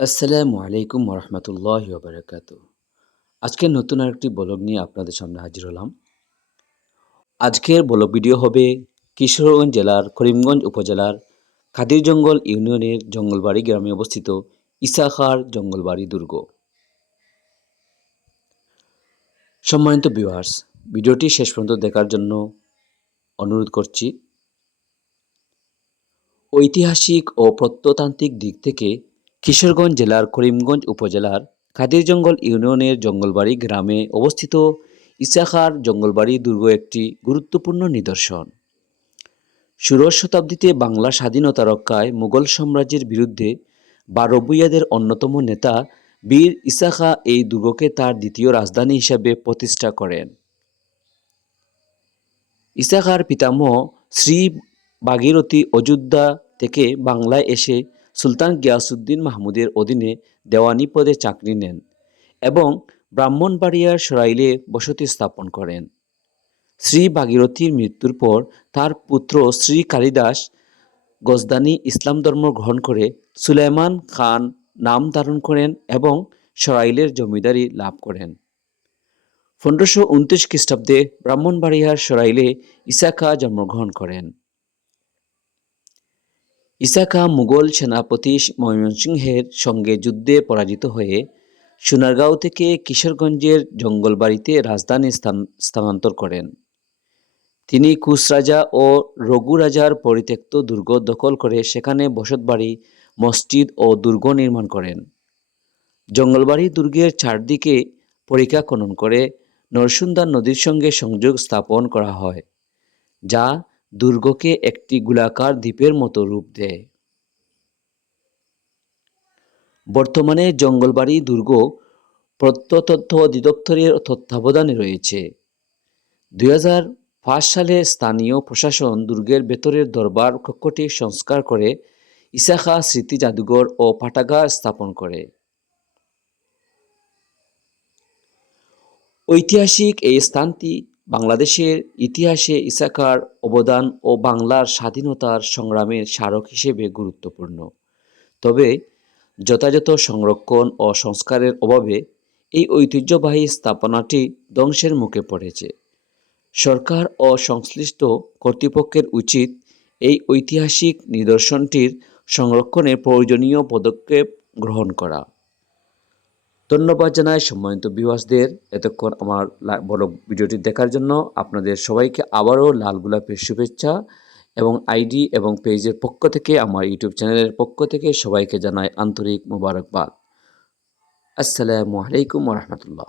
আসসালামু আলাইকুম ওরহমতুল্লাহি ওবারাকাতু। আজকে নতুন আরেকটি ব্লগ নিয়ে আপনাদের সামনে হাজির হলাম। আজকের ব্লগ ভিডিও হবে কিশোরগঞ্জ জেলার করিমগঞ্জ উপজেলার খাদিরজঙ্গল ইউনিয়নের জঙ্গলবাড়ি গ্রামে অবস্থিত ঈসা খাঁর জঙ্গলবাড়ি দুর্গ। সম্মানিত ভিউয়ার্স, ভিডিওটি শেষ পর্যন্ত দেখার জন্য অনুরোধ করছি। ঐতিহাসিক ও প্রত্নতান্ত্রিক দিক থেকে কিশোরগঞ্জ জেলার করিমগঞ্জ উপজেলার খাদিরজঙ্গল ইউনিয়নের জঙ্গলবাড়ি গ্রামে অবস্থিত ঈসা খাঁর জঙ্গলবাড়ি দুর্গ একটি গুরুত্বপূর্ণ নিদর্শন। ষোড়শ শতাব্দীতে বাংলা স্বাধীনতা রক্ষায় মুঘল সাম্রাজ্যের বিরুদ্ধে বারবুইয়াদের অন্যতম নেতা বীর ঈসা খাঁ এই দুর্গকে তার দ্বিতীয় রাজধানী হিসাবে প্রতিষ্ঠা করেন। ঈসা খাঁর পিতামহ শ্রী ভাগীরথী অযোধ্যা থেকে বাংলায় এসে সুলতান গিয়াসউদ্দিন মাহমুদের অধীনে দেওয়ানি পদে চাকরি নেন এবং ব্রাহ্মণবাড়িয়ার সরাইলে বসতি স্থাপন করেন। শ্রী ভাগীরথীর মৃত্যুর পর তার পুত্র শ্রী কালিদাস গজদানি ইসলাম ধর্ম গ্রহণ করে সুলাইমান খান নাম ধারণ করেন এবং সরাইলের জমিদারি লাভ করেন। 1529 খ্রিস্টাব্দে ব্রাহ্মণবাড়িয়ার সরাইলে ঈসা খাঁ জন্মগ্রহণ করেন। ঈসা খাঁ মুঘল সেনাপতি ময়মনসিংহের সঙ্গে যুদ্ধে পরাজিত হয়ে সোনারগাঁও থেকে কিশোরগঞ্জের জঙ্গলবাড়িতে রাজধানী স্থানান্তর করেন। তিনি কুশ রাজা ও রঘু রাজার পরিত্যক্ত দুর্গ দখল করে সেখানে বসতবাড়ি, মসজিদ ও দুর্গ নির্মাণ করেন। জঙ্গলবাড়ি দুর্গের চারদিকে পরিখা খনন করে নরসুন্দা নদীর সঙ্গে সংযোগ স্থাপন করা হয়, যা দুর্গকে একটি গোলাকার দ্বীপের মতো রূপ দেয়। বর্তমানে জঙ্গলবাড়ি দুর্গ প্রত্নতত্ত্ব অধিদপ্তরের তত্ত্বাবধানে রয়েছে। 2005 সালে স্থানীয় প্রশাসন দুর্গের ভেতরের দরবার কক্ষটি সংস্কার করে ঈসা খাঁ স্মৃতি জাদুঘর ও পাঠাগার স্থাপন করে। ঐতিহাসিক এই স্থানটি বাংলাদেশের ইতিহাসে ঈসা খাঁর অবদান ও বাংলার স্বাধীনতার সংগ্রামের স্মারক হিসেবে গুরুত্বপূর্ণ। তবে যথাযথ সংরক্ষণ ও সংস্কারের অভাবে এই ঐতিহ্যবাহী স্থাপনাটি ধ্বংসের মুখে পড়েছে। সরকার ও সংশ্লিষ্ট কর্তৃপক্ষের উচিত এই ঐতিহাসিক নিদর্শনটির সংরক্ষণে প্রয়োজনীয় পদক্ষেপ গ্রহণ করা। ধন্যবাদ জানাই সম্মানিত ভিউয়ার্সদের এতক্ষণ আমার বড় ভিডিওটি দেখার জন্য। আপনাদের সবাইকে আবারও লাল গোলাপের শুভেচ্ছা এবং আইডি এবং পেজের পক্ষ থেকে, আমার ইউটিউব চ্যানেলের পক্ষ থেকে সবাইকে জানাই আন্তরিক মোবারকবাদ। আসসালামু আলাইকুম ওয়া রাহমাতুল্লাহ।